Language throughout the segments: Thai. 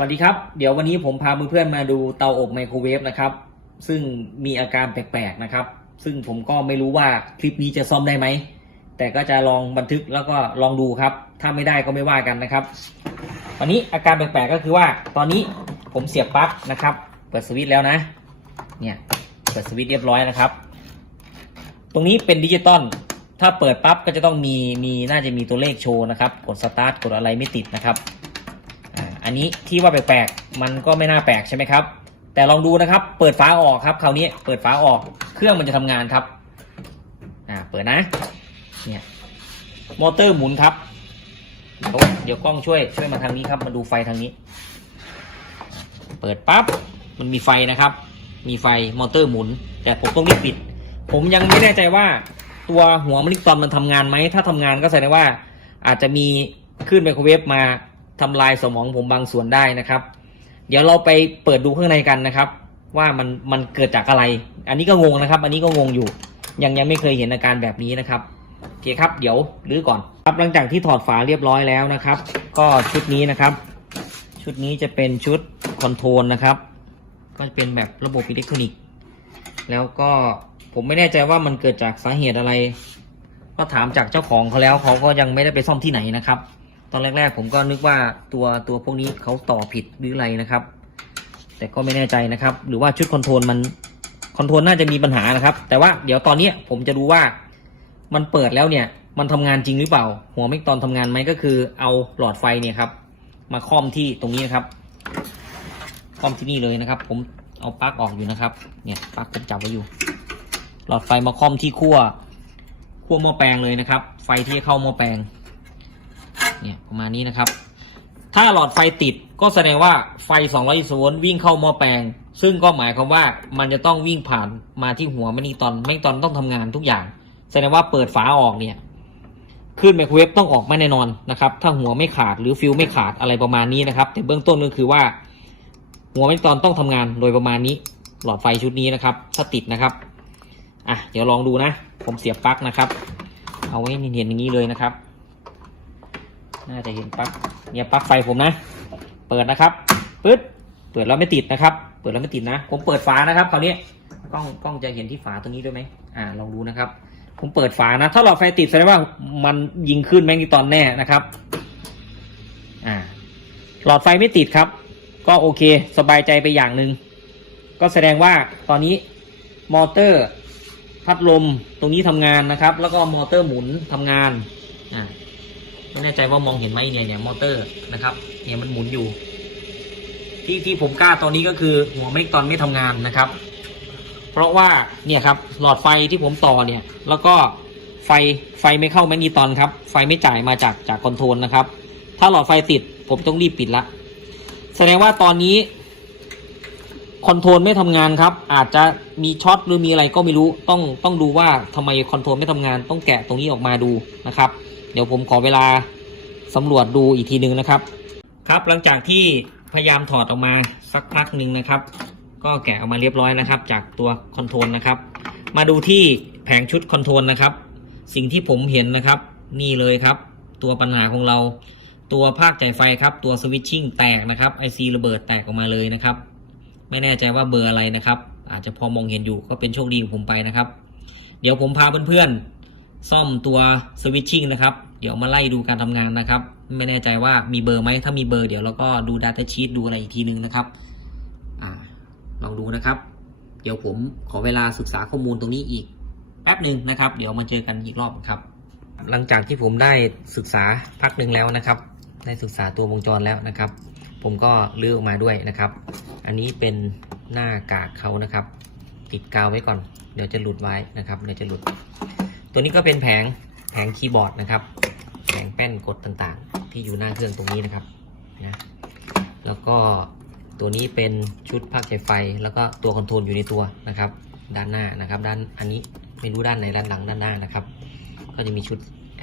สวัสดีครับ เดี๋ยววันนี้ผมพาเพื่อนๆมาดูเตาอบไมโครเวฟนะครับ ซึ่งมีอาการแปลกๆนะครับ ซึ่งผมก็ไม่รู้ว่าคลิปนี้จะซ่อมได้ไหม แต่ก็จะลองบันทึกแล้วก็ลองดูครับ ถ้าไม่ได้ก็ไม่ว่ากันนะครับ ตอนนี้อาการแปลกๆก็คือว่า ตอนนี้ผมเสียบปลั๊กนะครับ เปิดสวิตช์แล้วนะ เนี่ย เปิดสวิตช์เรียบร้อยนะครับ ตรงนี้เป็นดิจิตอล ถ้าเปิดปั๊บก็จะต้องมี มี น่าจะมีตัวเลขโชว์นะครับ กดสตาร์ท กดอะไรไม่ติดนะครับ อันนี้ที่ว่าแปลกๆ มันก็ไม่น่าแปลกใช่ไหมครับ แต่ลองดูนะครับ เปิดฝาออกครับ คราวนี้เปิดฝาออก เครื่องมันจะทำงานครับ อ่า เปิดนะ เนี่ย มอเตอร์หมุนครับ เดี๋ยวเดี๋ยวกล้องช่วย ช่วยมาทางนี้ครับ มาดูไฟทางนี้ เปิดปั๊บ มันมีไฟนะครับ มีไฟ มอเตอร์หมุน แต่ผมต้องรีบปิด ผมยังไม่แน่ใจว่า ตัวหัวมนิกตอนมันทำงานไหม ถ้าทำงานก็แสดงว่าอาจจะมีคลื่นไมโครเวฟมา ทำลายสมองผมบางส่วนได้นะครับ เดี๋ยวเราไปเปิดดูข้างในกันนะครับ ว่ามันมันเกิดจากอะไร อันนี้ก็งงนะครับ อันนี้ก็งงอยู่ ยังยังไม่เคยเห็นอาการแบบนี้นะครับโอเคครับ เดี๋ยวรื้อก่อนครับหลังจากที่ถอดฝาเรียบร้อยแล้วนะครับ ก็ชุดนี้นะครับ ชุดนี้จะเป็นชุดคอนโทรลนะครับ ก็จะเป็นแบบระบบอิเล็กทรอนิกส์แล้วก็ผมไม่แน่ใจว่ามันเกิดจากสาเหตุอะไร ก็ถามจากเจ้าของเขาแล้วเขาก็ยังไม่ได้ไปซ่อมที่ไหนนะครับ ตอนแรก ๆ ผมก็นึกว่าตัวตัวพวกนี้เขาต่อผิดหรืออะไรนะครับ แต่ก็ไม่แน่ใจนะครับ หรือว่าชุดคอนโทรลมันคอนโทรลน่าจะมีปัญหานะครับ แต่ว่าเดี๋ยวตอนเนี้ยผมจะดูว่ามันเปิดแล้วเนี่ย มันทำงานจริงหรือเปล่า หัวเมกตอนทำงานไหมก็คือเอาหลอดไฟเนี่ยครับ มาคอมที่ตรงนี้นะครับคอมที่นี่เลยนะครับ ผมเอาปลั๊กออกอยู่นะครับ เนี่ยปลั๊กผมจับไว้อยู่ หลอดไฟมาคอมที่ขั้วขั้วหม้อแปลงเลยนะครับ ไฟที่เข้าหม้อแปลง เนี่ยประมาณนี้นะครับ ถ้าหลอดไฟติดก็แสดงว่าไฟ220โวลต์วิ่งเข้าหม้อแปลง ซึ่งก็หมายความว่ามันจะต้องวิ่งผ่านมาที่หัวแมกนีตอนแมกนีตอนต้องทำงานทุกอย่าง แสดงว่าเปิดฝาออกเนี่ยคลื่นไมโครเวฟต้องออกไม่แน่นอนนะครับ ถ้าหัวไม่ขาดหรือฟิวไม่ขาดอะไรประมาณนี้นะครับ แต่เบื้องต้นก็คือว่า หัวแมกนีตอนต้องทำงานโดยประมาณนี้ หลอดไฟชุดนี้นะครับ ถ้าติดนะครับอะเดี๋ยวลองดูนะ ผมเสียบปลั๊กนะครับ เอาไว้เห็นๆอย่างนี้เลยนะครับ น่าจะเห็นปลั๊กเนี่ยปลั๊กไฟผมนะ เปิดนะครับปึ๊ดเปิดแล้วไม่ติดนะครับ เปิดแล้วไม่ติดนะ ผมเปิดฝานะครับคราวนี้กล้องกล้องจะเห็นที่ฝาตรงนี้ด้วยไหมอ่าลองดูนะครับ ผมเปิดฝานะ ถ้าหลอดไฟติดแสดงว่ามันยิงขึ้นแมกนีตอนแน่นะครับ อ่า หลอดไฟไม่ติดครับ ก็โอเค สบายใจไปอย่างหนึ่งก็แสดงว่าตอนนี้มอเตอร์พัดลมตรงนี้ทำงานนะครับ แล้วก็มอเตอร์หมุนทำงานอ่า ไม่แน่ใจว่ามองเห็นไหมเนี่ยเนี่ยมอเตอร์นะครับ เนี่ยมันหมุนอยู่ ที่ที่ผมกล้าตอนนี้ก็คือหัวเมกตอนไม่ทำงานนะครับ เพราะว่าเนี่ยครับหลอดไฟที่ผมต่อเนี่ย แล้วก็ไฟไฟไม่เข้าแมกนีตอนครับ ไฟไม่จ่ายมาจากจากคอนโทรลนะครับ ถ้าหลอดไฟติดผมต้องรีบปิดละ แสดงว่าตอนนี้คอนโทรลไม่ทำงานครับ อาจจะมีช็อตหรือมีอะไรก็ไม่รู้ ต้องต้องดูว่าทำไมคอนโทรลไม่ทำงาน ต้องแกะตรงนี้ออกมาดูนะครับ เดี๋ยวผมขอเวลาสำรวจดูอีกทีหนึ่งนะครับ ครับหลังจากที่พยายามถอดออกมาสักพักหนึ่งนะครับ ก็แกะออกมาเรียบร้อยนะครับ จากตัวคอนโทรลนะครับ มาดูที่แผงชุดคอนโทรลนะครับ สิ่งที่ผมเห็นนะครับ นี่เลยครับ ตัวปัญหาของเราตัวภาคจ่ายไฟครับ ตัวสวิตชิ่งแตกนะครับไอซีระเบิดแตกออกมาเลยนะครับ ไม่แน่ใจว่าเบอร์อะไรนะครับ อาจจะพอมองเห็นอยู่ก็เป็นโชคดีของผมไปนะครับ เดี๋ยวผมพาเพื่อนๆ ซ่อมตัวสวิตชิ่งนะครับ เดี๋ยวมาไล่ดูการทำงานนะครับ ไม่แน่ใจว่ามีเบอร์ไหมถ้ามีเบอร์เดี๋ยวเราก็ดู Data Sheet ดูอะไรอีกทีนึงนะครับอลองดูนะครับ เดี๋ยวผมขอเวลาศึกษาข้อมูลตรงนี้อีกแป๊บหนึ่งนะครับ เดี๋ยวมาเจอกันอีกรอบครับ หลังจากที่ผมได้ศึกษาพักหนึ่งแล้วนะครับ ได้ศึกษาตัววงจรแล้วนะครับ ผมก็ลื้อออกมาด้วยนะครับ อันนี้เป็นหน้ากากเขานะครับ ติดกาวไว้ก่อน เดี๋ยวจะหลุดไว้นะครับ เดี๋ยวจะหลุด ตัวนี้ก็เป็นแผงแผงคีย์บอร์ดนะครับ แผงแป้นกดต่างๆ ที่อยู่หน้าเครื่องตรงนี้นะครับนะแล้วก็ตัวนี้เป็นชุดภาคใช้ไฟ แล้วก็ตัวคอนโทรลอยู่ในตัวนะครับ ด้านหน้านะครับด้านอันนี้ไม่รู้ด้านไหนด้านหลังด้านหน้านะครับ ก็จะมีชุด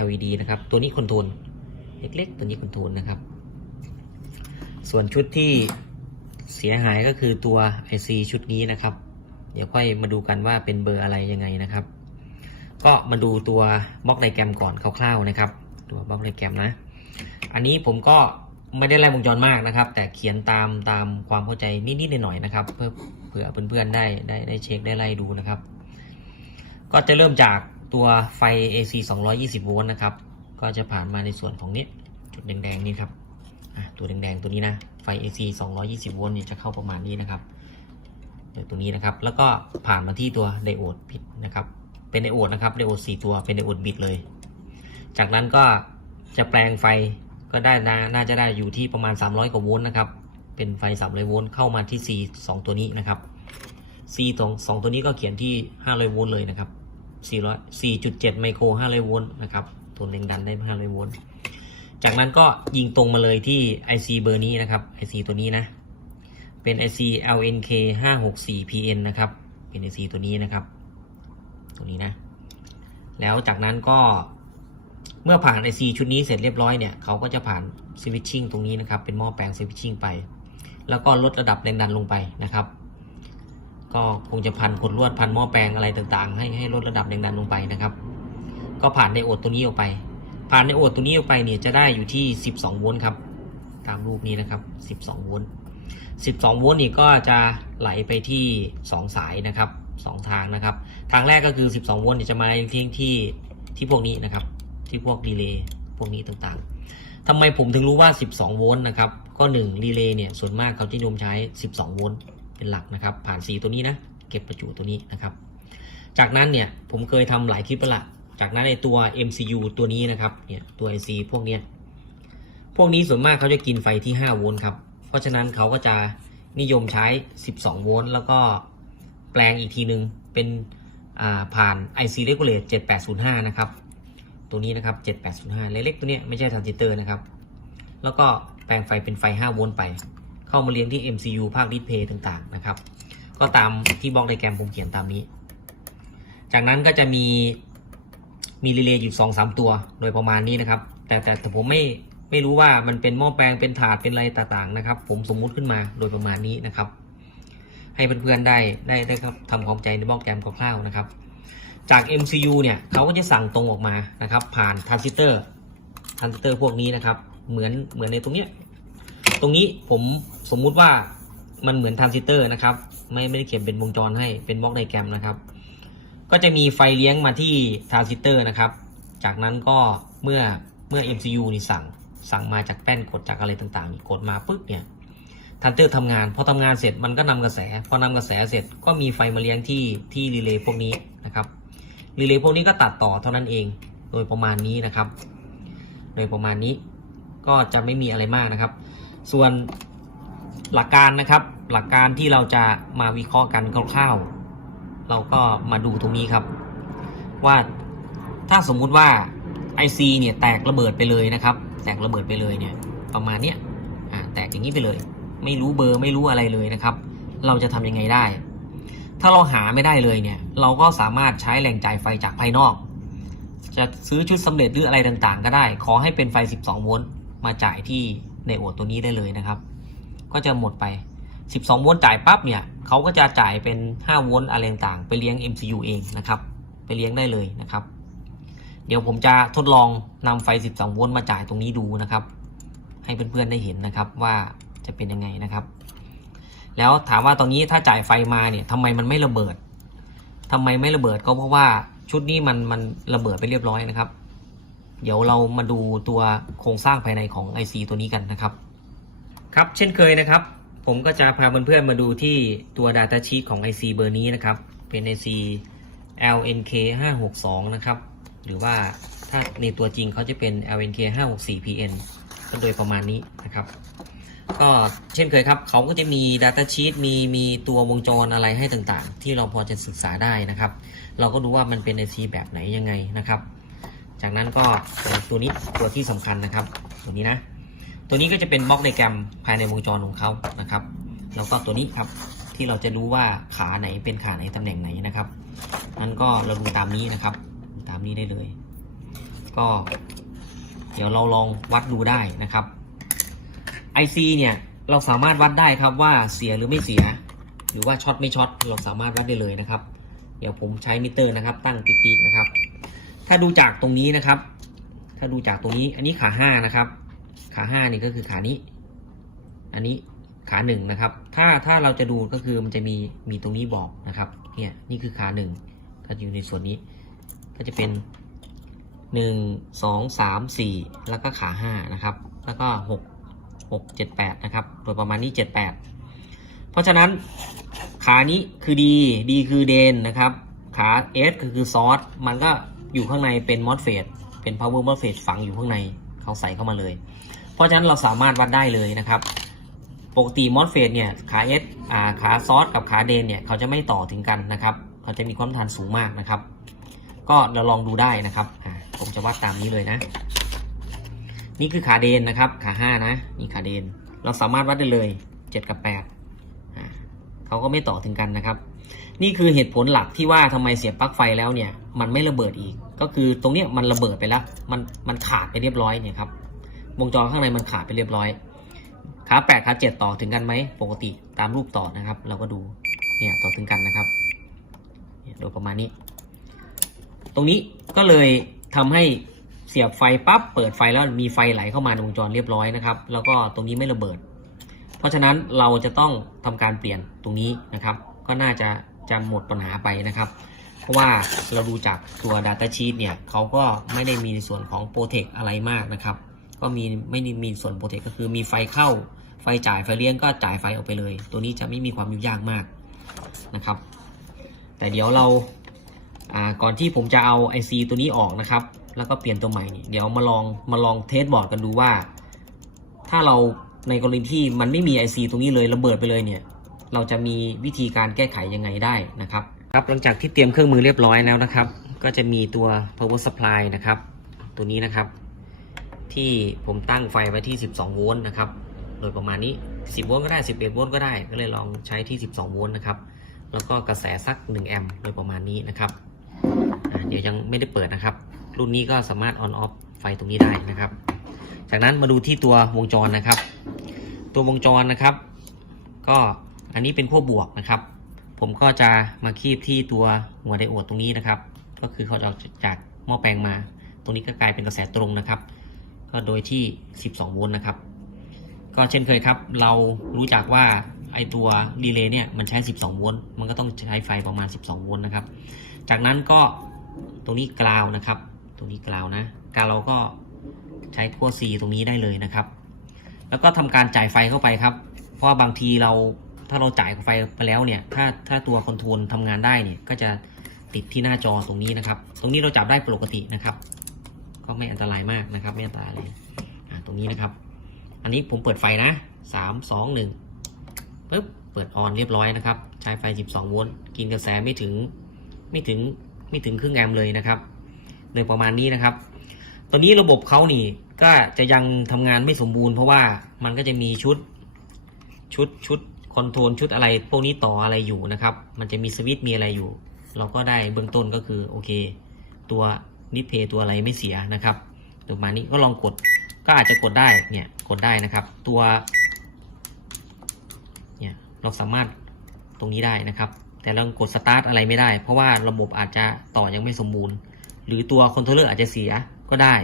LED นะครับ ตัวนี้คอนโทรลเล็กๆ ตัวนี้คอนโทรลนะครับ ส่วนชุดที่เสียหายก็คือตัว IC ชุดนี้นะครับ เดี๋ยวค่อยมาดูกันว่าเป็นเบอร์อะไรยังไงนะครับ ก็มาดูตัวบล็อกไดแกรมก่อนคร่าวๆนะครับ ตัวบล็อกไดแกรมนะ อันนี้ผมก็ไม่ได้ไล่วงจรมากนะครับ แต่เขียนตามตามความเข้าใจนิดๆหน่อยๆนะครับ เพื่อเผื่อเพื่อนๆได้ได้ได้เช็คได้ไล่ดูนะครับ ก็จะเริ่มจากตัวไฟ AC 220 โวลต์นะครับ ก็จะผ่านมาในส่วนของนี้จุดแดงๆนี่ครับตัวแดงๆตัวนี้นะไฟ AC 220 โวลต์เนี่ยจะเข้าประมาณนี้นะครับตัวนี้นะครับ แล้วก็ผ่านมาที่ตัวไดโอดบิดนะครับ เป็นไดโอดนะครับไดโอด4ตัวเป็นไดโอดบิดเลย จากนั้นก็จะแปลงไฟก็ได้นาน่าจะได้อยู่ที่ประมาณ 300 กว่าโวลต์นะครับ เป็นไฟ 300 โวลต์เข้ามาที่ C 2 ตัวนี้นะครับ C สองสองตัวนี้ก็เขียนที่ 500 โวลต์เลยนะครับ 400 4.7 ไมโคร 500 โวลต์นะครับ ตัวแรงดันได้ 500 โวลต์ จากนั้นก็ยิงตรงมาเลยที่ IC เบอร์นี้นะครับ IC ตัวนี้นะ เป็น IC LNK 564 PN นะครับ เป็น IC ตัวนี้นะครับ ตัวนี้นะ แล้วจากนั้นก็เมื่อผ่าน IC ชุดนี้เสร็จเรียบร้อยเนี่ยเขาก็จะผ่านสวิตชิ่งตรงนี้นะครับ เป็นหม้อแปลงสวิตชิ่งไป แล้วก็ลดระดับแรงดันลงไปนะครับ ก็คงจะพันขดลวดพันหม้อแปลงอะไรต่างๆ ให้ให้ลดระดับแรงดันลงไปนะครับ ก็ผ่านในโอดตัวนี้ออกไป ผ่านในโอดตัวนี้ออกไปเนี่ยจะได้อยู่ที่ 12 โวลต์ครับ ตามรูปนี้นะครับ 12 โวลต์ 12 โวลต์นี่ก็จะไหลไปที่ 2 สายนะครับ 2 ทางนะครับ ทางแรกก็คือ 12 โวลต์จะมาที่ที่ที่พวกนี้นะครับ ที่พวกรีเลย์พวกนี้ต่างๆทำไมผมถึงรู้ว่า 12 โวลต์นะครับ ก็1รีเลย์เนี่ยส่วนมากเขาที่นิยมใช้ 12 โวลต์เป็นหลักนะครับ ผ่าน 4 ตัวนี้นะ เก็บประจุตัวนี้นะครับ จากนั้นเนี่ยผมเคยทำหลายคลิปแล้วละจากนั้นในตัว MCU ตัวนี้นะครับ เนี่ยตัว IC พวกเนี้ย พวกนี้ส่วนมากเขาจะกินไฟที่ 5 โวลต์ครับ เพราะฉะนั้นเขาก็จะนิยมใช้ 12 โวลต์แล้วก็แปลงอีกทีนึงเป็น ผ่าน IC Regulate 7805 นะครับ ตัวนี้นะครับ 7805 เล็กๆตัวนี้ไม่ใช่ทรานซิสเตอร์นะครับ แล้วก็แปลงไฟเป็นไฟ 5 โวลต์ไป เข้ามาเลี้ยงที่ MCU ภาคดิสเพย์ต่างๆ นะครับ ก็ตามที่บล็อกไดแกรมผมเขียนตามนี้ จากนั้นก็จะมีมีรีเลย์อยู่สองสตัวโดยประมาณนี้นะครับ แต่แต่แต่ผมไม่ไม่รู้ว่ามันเป็นหม้อแปลงเป็นถาดเป็นอะไรต่างๆนะครับ ผมสมมุติขึ้นมาโดยประมาณนี้นะครับ ให้เพื่อนๆได้ได้ได้ครับทำความเข้าใจในบล็อกแกรมคร่าวๆนะครับ จาก MCU เนี่ยเขาก็จะสั่งตรงออกมานะครับ ผ่านทรานซิสเตอร์ทรานซิสเตอร์พวกนี้นะครับ เหมือนเหมือนในตรงเนี้ยตรงนี้ผมสมมุติว่ามันเหมือนทรานซิสเตอร์นะครับ ไม่ไม่ได้เขียนเป็นวงจรให้เป็นบล็อกไดแกรมนะครับ ก็จะมีไฟเลี้ยงมาที่ทรานซิสเตอร์นะครับ จากนั้นก็เมื่อเมื่อ MCU นี่สั่งสั่งมาจากแป้นกดจากอะไรต่างๆ กดมาปุ๊บเนี่ย ทรานเตอร์ทำงาน พอทำงานเสร็จมันก็นำกระแส พอนำกระแสเสร็จก็มีไฟมาเลี้ยงที่ที่รีเลย์พวกนี้นะครับรีเลย์พวกนี้ก็ตัดต่อเท่านั้นเอง โดยประมาณนี้นะครับ โดยประมาณนี้ก็จะไม่มีอะไรมากนะครับ ส่วนหลักการนะครับ หลักการที่เราจะมาวิเคราะห์กันคร่าวๆเราก็มาดูตรงนี้ครับ ว่าถ้าสมมุติว่า IC เนี่ยแตกระเบิดไปเลยนะครับ แตกระเบิดไปเลยเนี่ยประมาณเนี้ยแตกอย่างนี้ไปเลย ไม่รู้เบอร์ไม่รู้อะไรเลยนะครับ เราจะทำยังไงได้ ถ้าเราหาไม่ได้เลยเนี่ย เราก็สามารถใช้แหล่งจ่ายไฟจากภายนอก จะซื้อชุดสำเร็จหรืออะไรต่างๆ ก็ได้ ขอให้เป็นไฟ 12 โวลต์มาจ่ายที่ในโอดตัวนี้ได้เลยนะครับ ก็จะหมดไป 12 โวลต์จ่ายปั๊บเนี่ยเขาก็จะจ่ายเป็น 5 โวลต์อะไรต่างๆไปเลี้ยง MCU เองนะครับ ไปเลี้ยงได้เลยนะครับ เดี๋ยวผมจะทดลองนำไฟ 12 โวลต์มาจ่ายตรงนี้ดูนะครับ ให้เพื่อนๆได้เห็นนะครับว่า จะเป็นยังไงนะครับ แล้วถามว่าตรงนี้ถ้าจ่ายไฟมาเนี่ยทำไมมันไม่ระเบิดทำไมไม่ระเบิดก็เพราะว่าชุดนี้มันมันระเบิดไปเรียบร้อยนะครับ เดี๋ยวเรามาดูตัวโครงสร้างภายในของ IC ตัวนี้กันนะครับ ครับเช่นเคยนะครับ ผมก็จะพาเพื่อนๆมาดูที่ตัว Data Sheet ของ IC เบอร์นี้นะครับ เป็น IC LNK 562นะครับ หรือว่าถ้าในตัวจริงเขาจะเป็น LNK 564 PN ก็โดยประมาณนี้นะครับ ก็เช่นเคยครับ เขาก็จะมี Data Sheet มีมีตัววงจรอะไรให้ต่างๆ ที่เราพอจะศึกษาได้นะครับ เราก็ดูว่ามันเป็น IC แบบไหนยังไงนะครับ จากนั้นก็ตัวนี้ตัวที่สำคัญนะครับ ตัวนี้นะ ตัวนี้ก็จะเป็นบล็อกไดแกรมภายในวงจรของเขานะครับ แล้วก็ตัวนี้ครับที่เราจะรู้ว่าขาไหนเป็นขาไหนตำแหน่งไหนนะครับนั้นก็เราดูตามนี้นะครับ ตามนี้ได้เลย ก็ เดี๋ยวเราลองวัดดูได้นะครับ IC เนี่ยเราสามารถวัดได้ครับว่าเสียหรือไม่เสีย หรือว่าช็อตไม่ช็อตเราสามารถวัดได้เลยนะครับ เดี๋ยวผมใช้มิเตอร์นะครับ ตั้งติ๊กๆนะครับ ถ้าดูจากตรงนี้นะครับ ถ้าดูจากตรงนี้อันนี้ขาห้านะครับ ขาห้านี่ก็คือขานี้ อันนี้ขาหนึ่งนะครับ ถ้าถ้าเราจะดูก็คือมันจะมีมีตรงนี้บอกนะครับ เนี่ยนี่คือขาหนึ่งก็อยู่ในส่วนนี้ ก็จะเป็นหนึ่งสองสามสี่แล้วก็ขาห้านะครับ แล้วก็หก หกเจ็ดแปดนะครับ โดยประมาณนี้เจ็ดแปดเพราะฉะนั้นขานี้คือดีดีคือเดนนะครับ ขาเอสก็คือซอสมันก็อยู่ข้างในเป็นมอสเฟตเป็น power m o s f e t ฝังอยู่ข้างในเขาใส่เข้ามาเลย เพราะฉะนั้นเราสามารถวัดได้เลยนะครับ ปกติมอสเฟตเนี่ยขาเอสอ่าขาซอสกับขาเดนเนี่ยเขาจะไม่ต่อถึงกันนะครับเขาจะมีความทานสูงมากนะครับ ก็เราลองดูได้นะครับผมจะวัดตามนี้เลยนะ นี่คือขาเดนนะครับ ขาห้านะ นี่ขาเดน เราสามารถวัดได้เลยเจ็ดกับแปดอ่าเขาก็ไม่ต่อถึงกันนะครับ นี่คือเหตุผลหลักที่ว่าทำไมเสียบปลั๊กไฟแล้วเนี่ย มันไม่ระเบิดอีก ก็คือตรงเนี้ยมันระเบิดไปแล้ว มันมันขาดไปเรียบร้อยเนี่ยครับ วงจรข้างในมันขาดไปเรียบร้อย ขาแปดขาเจ็ดต่อถึงกันไหม ปกติตามรูปต่อนะครับ เราก็ดู เนี่ยต่อถึงกันนะครับโดยประมาณนี้ ตรงนี้ก็เลยทำให้ เสียบไฟปั๊บเปิดไฟแล้วมีไฟไหลเข้ามาในวงจรเรียบร้อยนะครับ แล้วก็ตรงนี้ไม่ระเบิด เพราะฉะนั้นเราจะต้องทำการเปลี่ยนตรงนี้นะครับ ก็น่าจะจะหมดปัญหาไปนะครับ เพราะว่าเราดูจากตัว Data Sheet เนี่ยเขาก็ไม่ได้มีในส่วนของโปรเทคอะไรมากนะครับ ก็มีไม่ได้มีส่วนโปรเทคก็คือมีไฟเข้าไฟจ่ายไฟเลี้ยงก็จ่ายไฟออกไปเลย ตัวนี้จะไม่มีความยุ่งยากมากนะครับ แต่เดี๋ยวเราอ่าก่อนที่ผมจะเอา IC ตัวนี้ออกนะครับ แล้วก็เปลี่ยนตัวใหม่เนี่ยเดี๋ยวมาลองมาลองเทสบอร์ดกันดูว่า ถ้าเราในกรณีที่มันไม่มี IC ตรงนี้เลยระเบิดไปเลยเนี่ย เราจะมีวิธีการแก้ไขยังไงได้นะครับครับหลังจากที่เตรียมเครื่องมือเรียบร้อยแล้วนะครับ ก็จะมีตัว power supply นะครับ ตัวนี้นะครับ ที่ผมตั้งไฟไว้ที่ 12 โวลต์นะครับโดยประมาณนี้ 10 โวลต์ก็ได้ 11 โวลต์ก็ได้ ก็เลยลองใช้ที่ 12 โวลต์นะครับแล้วก็กระแสสัก 1 แอมป์โดยประมาณนี้นะครับ เดี๋ยวยังไม่ได้เปิดนะครับ รุ่นนี้ก็สามารถ on off ไฟตรงนี้ได้นะครับ จากนั้นมาดูที่ตัววงจรนะครับ ตัววงจรนะครับ ก็อันนี้เป็นขั้วบวกนะครับ ผมก็จะมาคีบที่ตัวหัวไดโอดตรงนี้นะครับ ก็คือเขาจะจากหม้อแปลงมา ตรงนี้ก็กลายเป็นกระแสตรงนะครับ ก็โดยที่ 12 โวลต์นะครับก็เช่นเคยครับ เรารู้จักว่าไอตัวดีเลย์เนี่ยมันใช้ 12 โวลต์ มันก็ต้องใช้ไฟประมาณ 12 โวลต์นะครับ จากนั้นก็ตรงนี้กราวนะครับ ตรงนี้กราวนะกาวเราก็ใช้ขั้ว C ตรงนี้ได้เลยนะครับ แล้วก็ทำการจ่ายไฟเข้าไปครับ เพราะว่าบางทีเราถ้าเราจ่ายไฟไปแล้วเนี่ย ถ้าถ้าตัวคอนโทรลทำงานได้เนี่ยก็จะติดที่หน้าจอตรงนี้นะครับ ตรงนี้เราจับได้ปกตินะครับ ก็ไม่อันตรายมากนะครับ ไม่อันตรายเลยตรงนี้นะครับ อันนี้ผมเปิดไฟนะสามสองหนึ่งปึ๊บเปิดออนเรียบร้อยนะครับ ใช้ไฟ 12 โวลต์กินกระแสไม่ถึงไม่ถึงไม่ถึงครึ่งแอมป์เลยนะครับ โดยประมาณนี้นะครับตัวนี้ระบบเขานี่ก็จะยังทำงานไม่สมบูรณ์เพราะว่ามันก็จะมีชุดชุดชุดคอนโทรลชุดอะไรพวกนี้ต่ออะไรอยู่นะครับ มันจะมีสวิตช์มีอะไรอยู่ เราก็ได้เบื้องต้นก็คือโอเค ตัวนิเพย์ตัวอะไรไม่เสียนะครับประมาณนี้ก็ลองกดก็อาจจะกดได้เนี่ยกดได้นะครับ ตัวเนี่ยเราสามารถตรงนี้ได้นะครับ แต่เรากดสตาร์ทอะไรไม่ได้ เพราะว่าระบบอาจจะต่อยังไม่สมบูรณ์ หรือตัวคอนโทรลเลอร์อาจจะเสียก็ได้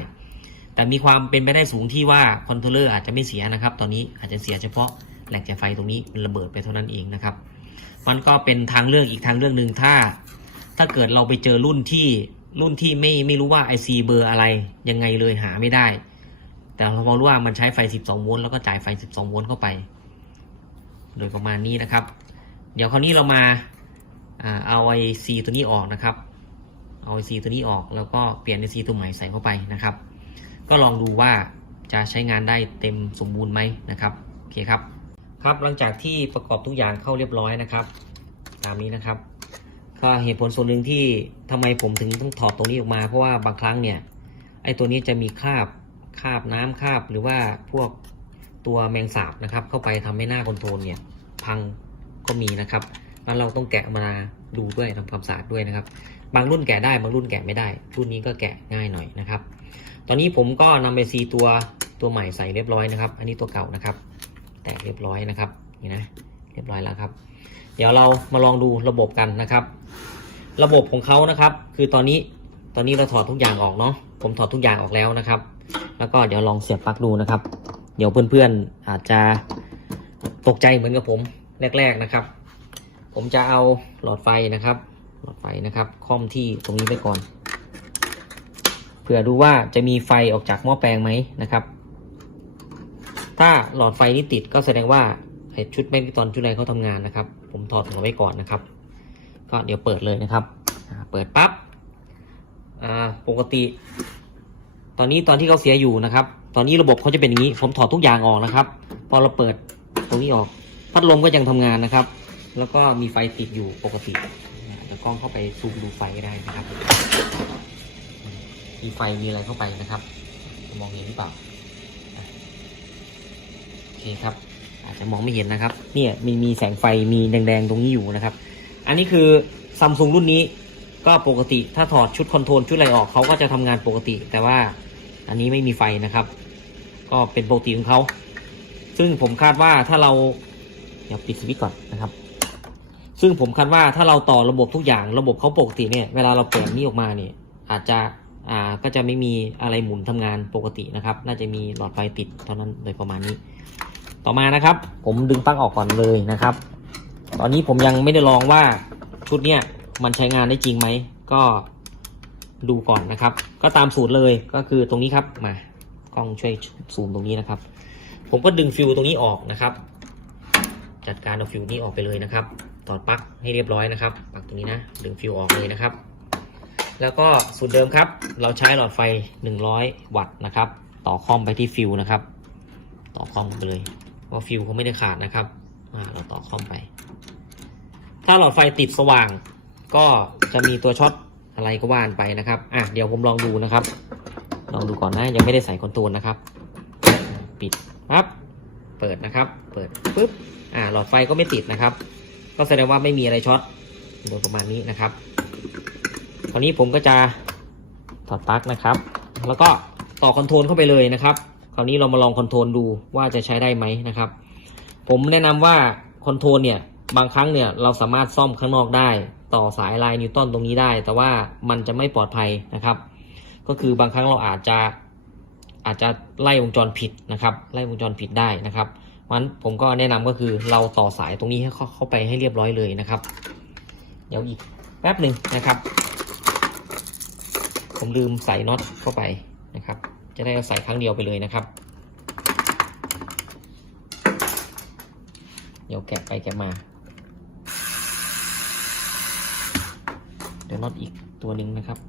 แต่มีความเป็นไปได้สูงที่ว่าคอนโทรลเลอร์อาจจะไม่เสียนะครับ ตอนนี้อาจจะเสียเฉพาะแหล่งจ่ายไฟตรงนี้มันระเบิดไปเท่านั้นเองนะครับ มันก็เป็นทางเลือกอีกทางเลือกหนึ่งถ้า ถ้าเกิดเราไปเจอรุ่นที่รุ่นที่ไม่ไม่รู้ว่า IC เบอร์อะไรยังไงเลยหาไม่ได้ แต่เราพอรู้ว่ามันใช้ไฟ 12 โวลต์แล้วก็จ่ายไฟ 12 โวลต์เข้าไป โดยประมาณนี้นะครับ เดี๋ยวคราวนี้เรามาอ่าเอา IC ตัวนี้ออกนะครับ เอา IC ตัวนี้ออก แล้วก็เปลี่ยน IC ตัวใหม่ใส่เข้าไปนะครับ ก็ลองดูว่าจะใช้งานได้เต็มสมบูรณ์ไหมนะครับโอเคครับ ครับหลังจากที่ประกอบทุกอย่างเข้าเรียบร้อยนะครับ ตามนี้นะครับก็เหตุผลส่วนหนึ่งที่ทำไมผมถึงต้องถอดตรงนี้ออกมาเพราะว่าบางครั้งเนี่ยไอ้ตัวนี้จะมีคราบคราบน้ำคราบหรือว่าพวกตัวแมงสาบนะครับ เข้าไปทำให้หน้าคอนโทรลเนี่ยพังก็มีนะครับแล้วเราต้องแกะมาดูด้วยทำความสะอาดด้วยนะครับ บางรุ่นแกะได้บางรุ่นแกะไม่ได้ รุ่นนี้ก็แกะง่ายหน่อยนะครับ ตอนนี้ผมก็นำไปซีตัวตัวใหม่ใส่เรียบร้อยนะครับ อันนี้ตัวเก่านะครับ แตกเรียบร้อยนะครับนี่นะเรียบร้อยแล้วครับ เดี๋ยวเรามาลองดูระบบกันนะครับ ระบบของเขานะครับ คือตอนนี้ตอนนี้เราถอดทุกอย่างออกเนาะผมถอดทุกอย่างออกแล้วนะครับ แล้วก็เดี๋ยวลองเสียบปลั๊กดูนะครับ เดี๋ยวเพื่อนๆอาจจะตกใจเหมือนกับผมแรก ๆนะครับ ผมจะเอาหลอดไฟนะครับ หลอดไฟนะครับค่อมที่ตรงนี้ไปก่อนเผื่อดูว่าจะมีไฟออกจากหม้อแปลงไหมนะครับ ถ้าหลอดไฟนี้ติดก็แสดงว่าชุดแมกนิตอนชุดอะไรเขาทำงานนะครับ ผมถอดหัวไว้ก่อนนะครับ ก็เดี๋ยวเปิดเลยนะครับ เปิดปั๊บอ่าปกติ ตอนนี้ตอนที่เขาเสียอยู่นะครับ ตอนนี้ระบบเขาจะเป็นอย่างนี้ ผมถอดทุกอย่างออกนะครับ พอเราเปิดตรงนี้ออก พัดลมก็ยังทำงานนะครับ แล้วก็มีไฟติดอยู่ปกติ กล้องเข้าไปซูมดูไฟได้นะครับ มีไฟมีอะไรเข้าไปนะครับ มองเห็นหรือเปล่าโอเคครับ อาจจะมองไม่เห็นนะครับ เนี่ยมีมีแสงไฟมีแดงๆตรงนี้อยู่นะครับ อันนี้คือซัมซุงรุ่นนี้ก็ปกติถ้าถอดชุดคอนโทรลชุดอะไรออกเขาก็จะทำงานปกติ แต่ว่าอันนี้ไม่มีไฟนะครับ ก็เป็นปกติของเขา ซึ่งผมคาดว่าถ้าเราเดี๋ยวปิดสวิตช์ก่อนนะครับ ซึ่งผมคาดว่าถ้าเราต่อระบบทุกอย่างระบบเขาปกติเนี่ยเวลาเราเปิดนี่ออกมาเนี่ยอาจจะอ่าก็จะไม่มีอะไรหมุนทำงานปกตินะครับ น่าจะมีหลอดไฟติดเท่านั้นโดยประมาณนี้ ต่อมานะครับ ผมดึงปลั๊กออกก่อนเลยนะครับ ตอนนี้ผมยังไม่ได้ลองว่าชุดเนี้ยมันใช้งานได้จริงไหมก็ดูก่อนนะครับ ก็ตามสูตรเลยก็คือตรงนี้ครับมากล้องช่วยซูมตรงนี้นะครับ ผมก็ดึงฟิวตรงนี้ออกนะครับ จัดการเอาฟิวนี้ออกไปเลยนะครับ ถอดปลั๊กให้เรียบร้อยนะครับปลั๊กตรงนี้นะดึงฟิวออกเลยนะครับ แล้วก็สูตรเดิมครับ เราใช้หลอดไฟ 100 วัตต์นะครับ ต่อคอมไปที่ฟิวนะครับ ต่อคอมไปเลยเพราะฟิวเขาไม่ได้ขาดนะครับอ่าเราต่อคอมไป ถ้าหลอดไฟติดสว่าง ก็จะมีตัวช็อตอะไรก็ว่านไปนะครับอะเดี๋ยวผมลองดูนะครับ ลองดูก่อนนะยังไม่ได้ใส่คอนโทรลนะครับ ปิดปั๊บเปิดนะครับ เปิดปุ๊บอ่าหลอดไฟก็ไม่ติดนะครับ ก็แสดงว่าไม่มีอะไรช็อตโดยประมาณนี้นะครับคราวนี้ผมก็จะถอดปลั๊กนะครับ แล้วก็ต่อคอนโทรลเข้าไปเลยนะครับ คราวนี้เรามาลองคอนโทรลดูว่าจะใช้ได้ไหมนะครับ ผมแนะนำว่าคอนโทรลเนี่ยบางครั้งเนี่ยเราสามารถซ่อมข้างนอกได้ ต่อสายลายนิวตันตรงนี้ได้ แต่ว่ามันจะไม่ปลอดภัยนะครับ ก็คือบางครั้งเราอาจจะอาจจะไล่วงจรผิดนะครับ ไล่วงจรผิดได้นะครับ เพราะฉะนั้นผมก็แนะนำก็คือเราต่อสายตรงนี้ให้เข้าเข้าไปให้เรียบร้อยเลยนะครับ เดี๋ยวอีกแป๊บหนึ่งนะครับ ผมลืมใส่น็อตเข้าไปนะครับ จะได้ใส่ครั้งเดียวไปเลยนะครับ เดี๋ยวแกะไปแกะมา เดี๋ยวน็อตอีกตัวหนึ่งนะครับ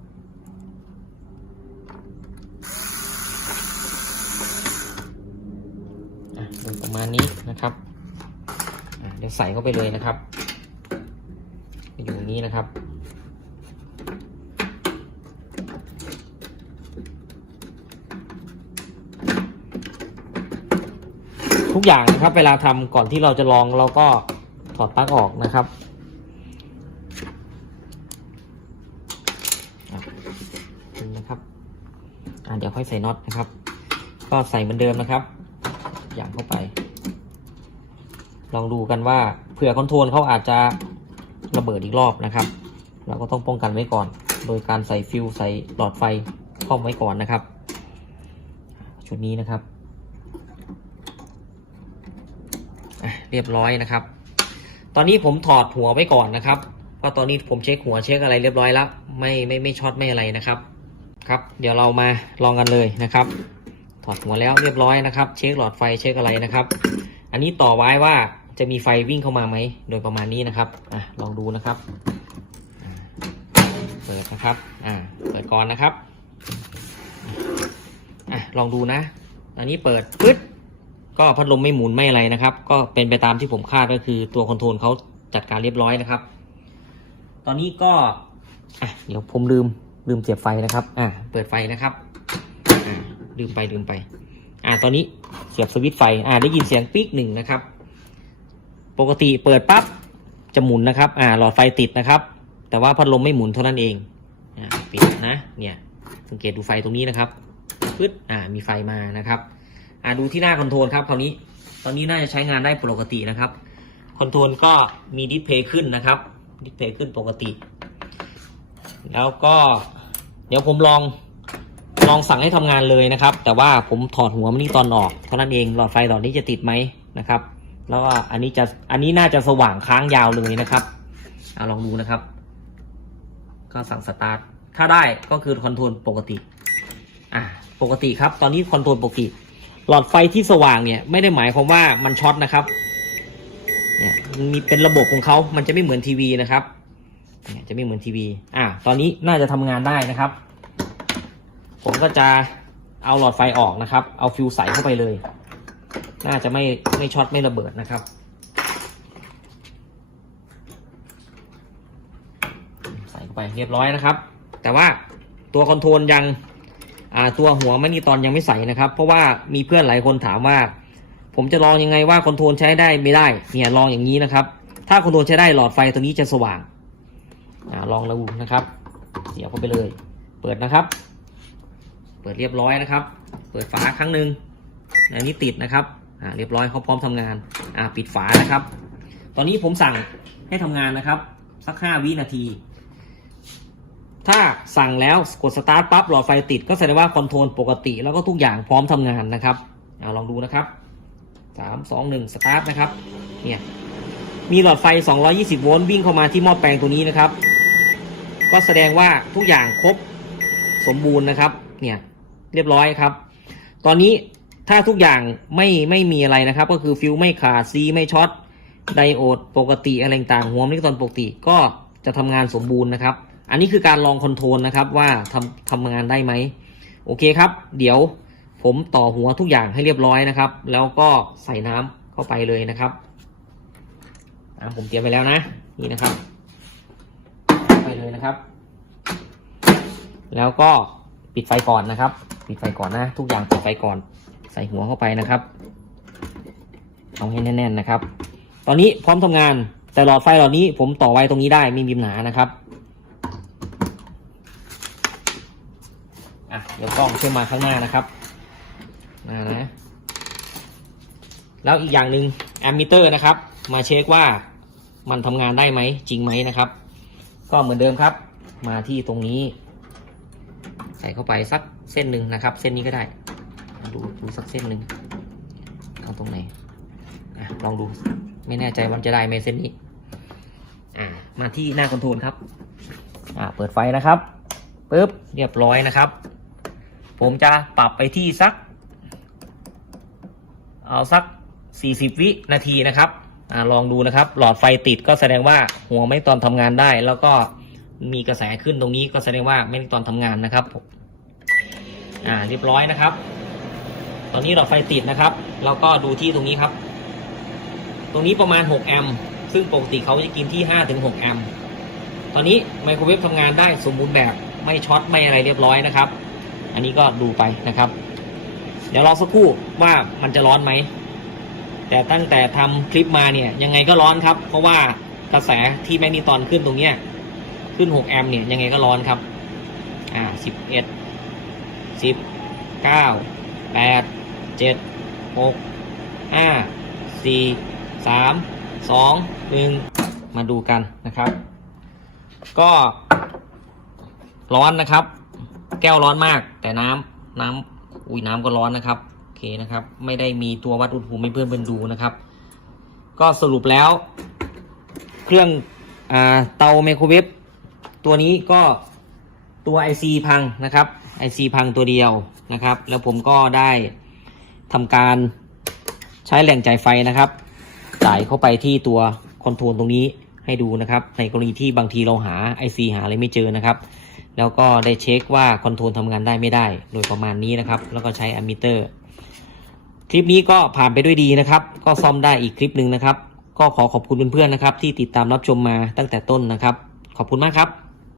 อะโดยประมาณ นะครับเดี๋ยวใส่เข้าไปเลยนะครับ อยู่อย่างนี้นะครับ ทุกอย่างนะครับ เวลาทำก่อนที่เราจะลองเราก็ถอดปลั๊กออกนะครับนี่นะครับเดี๋ยวค่อยใส่น็อตนะครับ ก็ใส่เหมือนเดิมนะครับ อย่างเข้าไป ลองดูกันว่าเผื่อคอนโทรลเขาอาจจะระเบิดอีกรอบนะครับ เราก็ต้องป้องกันไว้ก่อน โดยการใส่ฟิวใส่หลอดไฟครอบไว้ก่อนนะครับ ชุดนี้นะครับเรียบร้อยนะครับ ตอนนี้ผมถอดหัวไว้ก่อนนะครับเพราะตอนนี้ผมเช็คหัวเช็คอะไรเรียบร้อยแล้ว ไม่ไม่ไม่ช็อตไม่อะไรนะครับ ครับ เดี๋ยวเรามาลองกันเลยนะครับ ถอดหัวแล้วเรียบร้อยนะครับ เช็คหลอดไฟเช็คอะไรนะครับ อันนี้ต่อไว้ว่า จะมีไฟวิ่งเข้ามาไหม โดยประมาณนี้นะครับอะลองดูนะครับ เปิดนะครับอ่าเปิดก่อนนะครับอะลองดูนะ อันนี้เปิดปึ๊ดก็พัดลมไม่หมุนไม่อะไรนะครับ ก็เป็นไปตามที่ผมคาดก็คือตัวคอนโทรลเขาจัดการเรียบร้อยนะครับ ตอนนี้ก็อะเดี๋ยวผมลืมลืมเสียบไฟนะครับ อะเปิดไฟนะครับอ่าลืมไปลืมไป อ่า ตอนนี้เสียบสวิตช์ไฟ อ่า ได้ยินเสียงปิ๊กหนึ่งนะครับ ปกติเปิดปั๊บจะหมุนนะครับ อ่าหลอดไฟติดนะครับ แต่ว่าพัดลมไม่หมุนเท่านั้นเองอ่าปิดนะ เนี่ยสังเกตดูไฟตรงนี้นะครับปึ๊ดอ่ามีไฟมานะครับ อ่าดูที่หน้าคอนโทรลครับคราวนี้ ตอนนี้น่าจะใช้งานได้ปกตินะครับ คอนโทรลก็มีดิสเพย์ขึ้นนะครับ ดิสเพย์ขึ้นปกติ แล้วก็เดี๋ยวผมลองลองสั่งให้ทำงานเลยนะครับ แต่ว่าผมถอดหัวมันนี่ตอนออกเท่านั้นเองหลอดไฟหลอดนี้จะติดไหมนะครับ แล้วก็อันนี้จะอันนี้น่าจะสว่างค้างยาวเลยนะครับเอะลองดูนะครับ ก็สั่งสตาร์ทถ้าได้ก็คือคอนโทรลปกติ อะปกติครับ ตอนนี้คอนโทรลปกติ หลอดไฟที่สว่างเนี่ย ไม่ได้หมายความว่ามันช็อตนะครับ เนี่ยมันมีเป็นระบบของเขามันจะไม่เหมือนทีวีนะครับเนี่ยจะไม่เหมือนทีวี อะตอนนี้น่าจะทำงานได้นะครับ ผมก็จะเอาหลอดไฟออกนะครับ เอาฟิวใส่เข้าไปเลย น่าจะไม่ไม่ช็อตไม่ระเบิดนะครับ ใส่เข้าไปเรียบร้อยนะครับ แต่ว่าตัวคอนโทรลยังอ่าตัวหัวไม่นี่ตอนยังไม่ใส่นะครับ เพราะว่ามีเพื่อนหลายคนถามว่า ผมจะลองยังไงว่าคอนโทรลใช้ได้ไม่ได้เนี่ยลองอย่างนี้นะครับ ถ้าคอนโทรลใช้ได้หลอดไฟตัวนี้จะสว่างอาลองดูนะครับ เสียบเข้าไปเลย เปิดนะครับ เปิดเรียบร้อยนะครับ เปิดฝาครั้งหนึ่งอันนี้ติดนะครับ อ่าเรียบร้อยเขาพร้อมทำงานอ่าปิดฝานะครับ ตอนนี้ผมสั่งให้ทำงานนะครับ สักห้าวินาที ถ้าสั่งแล้วกดสตาร์ทปั๊บหลอดไฟติด ก็แสดงว่าคอนโทรลปกติ แล้วก็ทุกอย่างพร้อมทำงานนะครับเอาลองดูนะครับสามสองหนึ่งสตาร์ทนะครับเนี่ยมีหลอดไฟ 220 โวลต์วิ่งเข้ามาที่หม้อแปลงตัวนี้นะครับ ก็แสดงว่าทุกอย่างครบสมบูรณ์นะครับ เนี่ยเรียบร้อยครับ ตอนนี้ ถ้าทุกอย่างไม่ไม่มีอะไรนะครับ ก็คือฟิวไม่ขาดซีไม่ช็อตไดโอดปกติอะไรต่างหัวมันตอนปกติก็จะทำงานสมบูรณ์นะครับ อันนี้คือการลองคอนโทรลนะครับว่าทำทำงานได้ไหมโอเคครับ เดี๋ยวผมต่อหัวทุกอย่างให้เรียบร้อยนะครับ แล้วก็ใส่น้ำเข้าไปเลยนะครับอะผมเตรียมไปแล้วนะ นี่นะครับ ไปเลยนะครับ แล้วก็ปิดไฟก่อนนะครับ ปิดไฟก่อนนะ ทุกอย่างปิดไฟก่อน ใส่หัวเข้าไปนะครับ เอาให้แน่นๆนะครับ ตอนนี้พร้อมทำงาน แต่หลอดไฟหลอดนี้ผมต่อไว้ตรงนี้ได้ไม่มีปัญหานะครับอะเดี๋ยวกล้องขึ้นมาข้างหน้านะครับมานะแล้วอีกอย่างหนึ่งแอมมิเตอร์นะครับ มาเช็คว่ามันทำงานได้ไหมจริงไหมนะครับ ก็เหมือนเดิมครับ มาที่ตรงนี้ ใส่เข้าไปสักเส้นหนึ่งนะครับ เส้นนี้ก็ได้ ดูดูสักเส้นหนึ่งเอาตรงไหนอะลองดูไม่แน่ใจว่ามันจะได้ไหมเส้นนี้อ่ามาที่หน้าคอนโทรลครับอ่าเปิดไฟนะครับปึ๊บเรียบร้อยนะครับ ผมจะปรับไปที่สัก เอาสัก 40 วินาทีนะครับอ่าลองดูนะครับ หลอดไฟติดก็แสดงว่าหัวไม่ตอนทำงานได้ แล้วก็มีกระแสขึ้นตรงนี้ก็แสดงว่าไม่ตอนทำงานนะครับอ่าเรียบร้อยนะครับ ตอนนี้หลอดไฟติดนะครับ แล้วก็ดูที่ตรงนี้ครับ ตรงนี้ประมาณ 6 แอมป์ ซึ่งปกติเขาจะกินที่ 5-6 แอมป์ ตอนนี้ไมโครเวฟทำงานได้สมบูรณ์แบบ ไม่ช็อตไม่อะไรเรียบร้อยนะครับ อันนี้ก็ดูไปนะครับ เดี๋ยวรอสักครู่ว่ามันจะร้อนไหม แต่ตั้งแต่ทำคลิปมาเนี่ยยังไงก็ร้อนครับ เพราะว่ากระแสที่แมกนีตอนขึ้นตรงเนี้ยขึ้น 6 แอมป์เนี่ยยังไงก็ร้อนครับ อ่า 11 10 9 8 7 6 5 4สามสองหนึ่งมาดูกันนะครับ ก็ร้อนนะครับ แก้วร้อนมาก แต่น้ำน้ำอุ้ยน้ำก็ร้อนนะครับโอเคนะครับ ไม่ได้มีตัววัดอุณหภูมิให้เพื่อนเพื่อนดูนะครับ ก็สรุปแล้ว เครื่องอเตาไมโครเวฟตัวนี้ก็ตัว IC พังนะครับ IC พังตัวเดียวนะครับ แล้วผมก็ได้ ทำการใช้แหล่งจ่ายไฟนะครับจ่ายเข้าไปที่ตัวคอนโทรลตรงนี้ให้ดูนะครับ ในกรณีที่บางทีเราหา IC หาอะไรไม่เจอนะครับ แล้วก็ได้เช็คว่าคอนโทรลทำงานได้ไม่ได้ โดยประมาณนี้นะครับ แล้วก็ใช้อ m มิเตอร์ คลิปนี้ก็ผ่านไปด้วยดีนะครับ ก็ซ่อมได้อีกคลิปหนึ่งนะครับ ก็ขอขอบคุณเพื่อนๆนะครับ ที่ติดตามรับชมมาตั้งแต่ต้นนะครับ ขอบคุณมากครับ